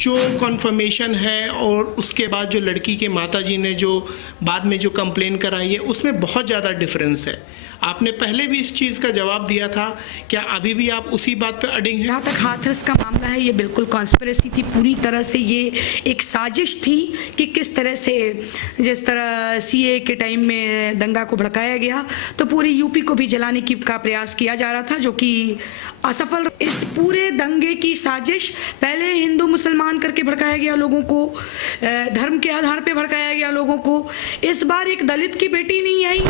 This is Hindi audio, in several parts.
जो कन्फर्मेशन है और उसके बाद जो लड़की के माताजी ने जो बाद में जो कंप्लेन कराई है उसमें बहुत ज़्यादा डिफरेंस है। आपने पहले भी इस चीज़ का जवाब दिया था, क्या अभी भी आप उसी बात पे अडिग हैं? जहाँ तक हाथरस का मामला है, ये बिल्कुल कॉन्स्पिरेसी थी, पूरी तरह से ये एक साजिश थी कि किस तरह से, जिस तरह सीए के टाइम में दंगा को भड़काया गया तो पूरी यूपी को भी जलाने की का प्रयास किया जा रहा था, जो कि असफल। इस पूरे दंगे की साजिश पहले हिंदू मुसलमान करके भड़काया गया लोगों को, धर्म के आधार पे भड़काया गया लोगों को। इस बार एक दलित की बेटी नहीं आई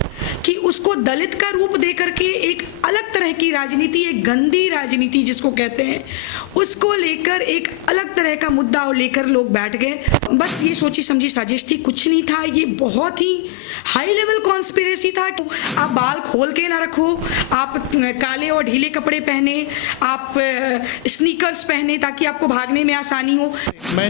कि उसको दलित का रूप दे करके एक अलग तरह की राजनीति, एक गंदी राजनीति जिसको कहते हैं, उसको लेकर एक अलग तरह का मुद्दा लेकर लोग बैठ गए। बस ये सोची समझी साजिश थी, कुछ नहीं था। ये बहुत ही हाई लेवल कॉन्स्पिरेसी था। आप बाल खोल के ना रखो, आप काले और ढीले कपड़े पहने, आप स्नीकर्स पहने ताकि आपको भागने में आसानी हो। मैं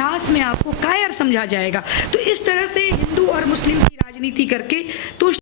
इतिहास में आपको कायर समझा जाएगा। तो इस तरह से हिंदू और मुस्लिम की राजनीति करके तो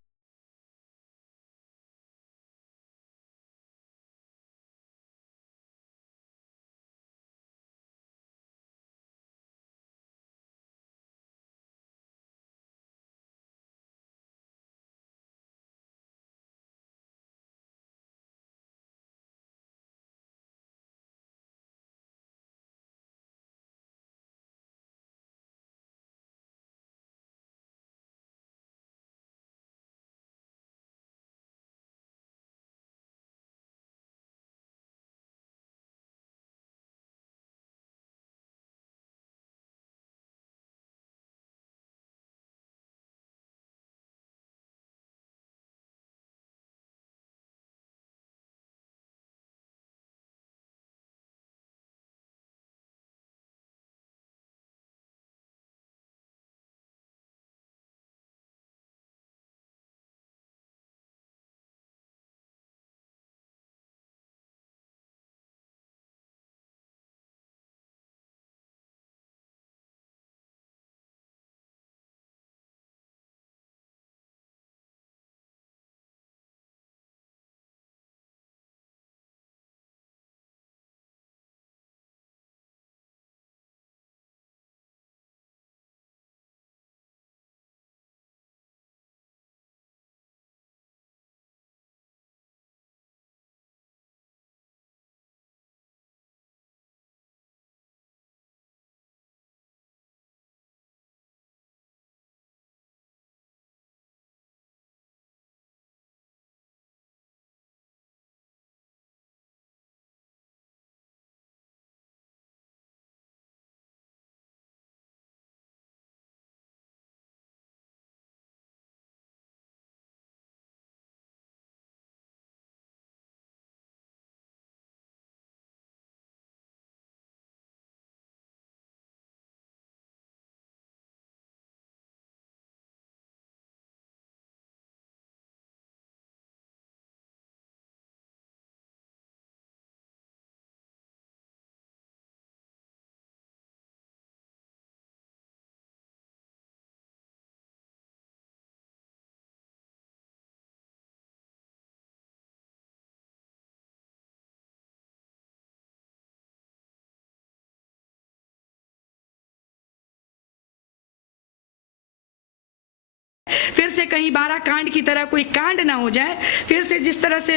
फिर से कहीं 12 कांड की तरह कोई कांड ना हो जाए, फिर से जिस तरह से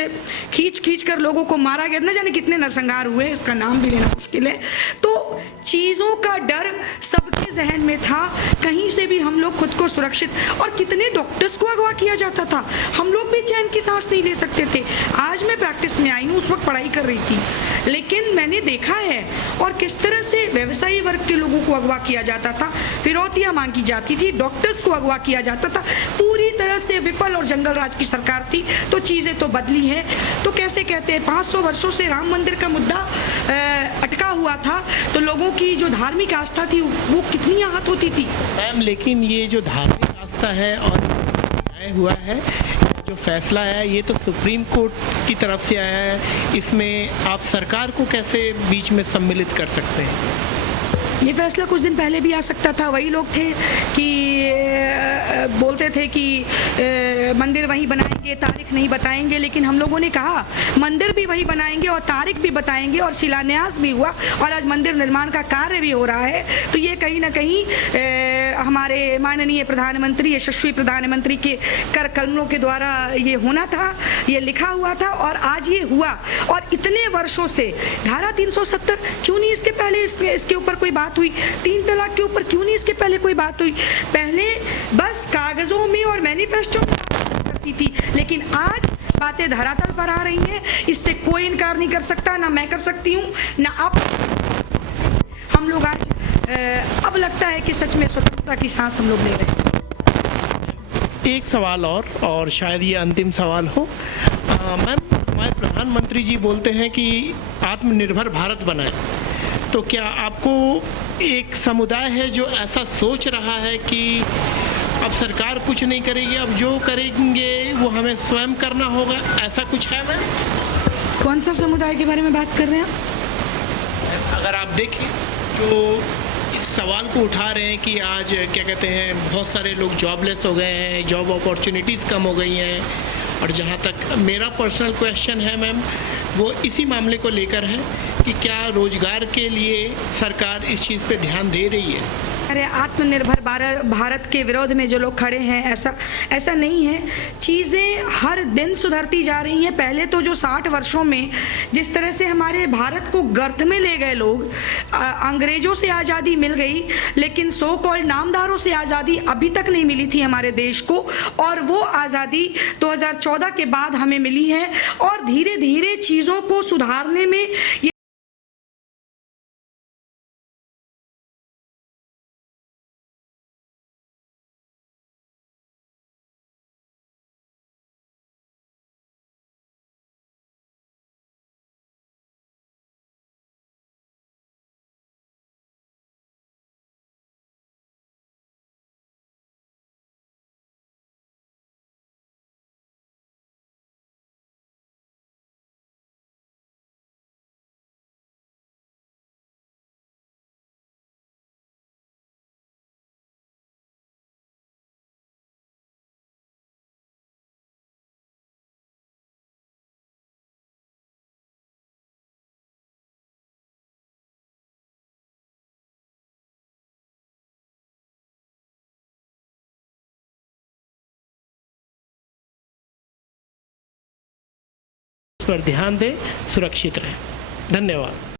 खींच खींच कर लोगों को मारा गया, न जाने कितने नरसंहार हुए, इसका नाम भी लेना मुश्किल है। तो चीज़ों का डर सबके जहन में था, कहीं से भी हम लोग खुद को सुरक्षित, और कितने डॉक्टर्स को अगवा किया जाता था, हम लोग भी चैन की सांस नहीं ले सकते थे। आज मैं प्रैक्टिस में आई हूँ, उस वक्त पढ़ाई कर रही थी, लेकिन मैंने देखा है और किस तरह से व्यवसायी वर्ग के लोगों को अगवा किया जाता था, फिरौतियाँ मांगी जाती थी, डॉक्टर्स को अगवा किया जाता था। पूरी तरह से विफल और जंगल राज की सरकार थी। तो चीज़ें तो बदली हैं। तो कैसे कहते हैं 500 वर्षों से राम मंदिर का मुद्दा अटका हुआ था, तो लोगों की जो धार्मिक आस्था थी वो कितनी आहत होती थी। मैम, लेकिन ये जो धार्मिक आस्था है और आया हुआ है, जो फैसला आया है, ये तो सुप्रीम कोर्ट की तरफ से आया है, इसमें आप सरकार को कैसे बीच में सम्मिलित कर सकते हैं? ये फैसला कुछ दिन पहले भी आ सकता था। वही लोग थे कि बोलते थे कि मंदिर वहीं बनाएंगे, तारीख नहीं बताएंगे, लेकिन हम लोगों ने कहा मंदिर भी वहीं बनाएंगे और तारीख भी बताएंगे, और शिलान्यास भी हुआ और आज मंदिर निर्माण का कार्य भी हो रहा है। तो ये कहीं ना कहीं हमारे माननीय प्रधानमंत्री, यशस्वी प्रधानमंत्री के कर कलमों के द्वारा ये होना था, ये लिखा हुआ था और आज ये हुआ। और इतने वर्षों से धारा 370 क्यों नहीं इसके पहले इसके ऊपर कोई बात हुई? 3 तलाक के ऊपर क्यों नहीं इसके पहले कोई बात हुई? पहले बस कागजों में और मैनिफेस्टो में करती थी, लेकिन आज बातें धरातल पर आ रही हैं। इससे कोई इनकार नहीं कर सकता, ना मैं कर सकती हूँ ना आप। हम लोग आज अब लगता है कि सच में स्वतंत्रता की सांस हम लोग ले रहे हैं। एक सवाल और शायद ये अंतिम सवाल हो। मैम, हमारे प्रधानमंत्री जी बोलते हैं कि आत्मनिर्भर भारत बनाए, तो क्या आपको एक समुदाय है जो ऐसा सोच रहा है कि अब सरकार कुछ नहीं करेगी, अब जो करेंगे वो हमें स्वयं करना होगा, ऐसा कुछ है मैम? कौन सा समुदाय के बारे में बात कर रहे हैं आप? अगर आप देखें जो सवाल को उठा रहे हैं कि आज क्या कहते हैं बहुत सारे लोग जॉबलेस हो गए हैं, जॉब अपॉर्चुनिटीज़ कम हो गई हैं, और जहाँ तक मेरा पर्सनल क्वेश्चन है मैम, वो इसी मामले को लेकर है कि क्या रोज़गार के लिए सरकार इस चीज़ पे ध्यान दे रही है? अरे आत्मनिर्भर भारत के विरोध में जो लोग खड़े हैं, ऐसा नहीं है। चीज़ें हर दिन सुधरती जा रही हैं। पहले तो जो 60 वर्षों में जिस तरह से हमारे भारत को गर्त में ले गए लोग, अंग्रेज़ों से आज़ादी मिल गई, लेकिन सो कॉल्ड नामदारों से आज़ादी अभी तक नहीं मिली थी हमारे देश को, और वो आज़ादी 2014 के बाद हमें मिली है। और धीरे धीरे चीज़ों को सुधारने में इस पर ध्यान दें, सुरक्षित रहें। धन्यवाद।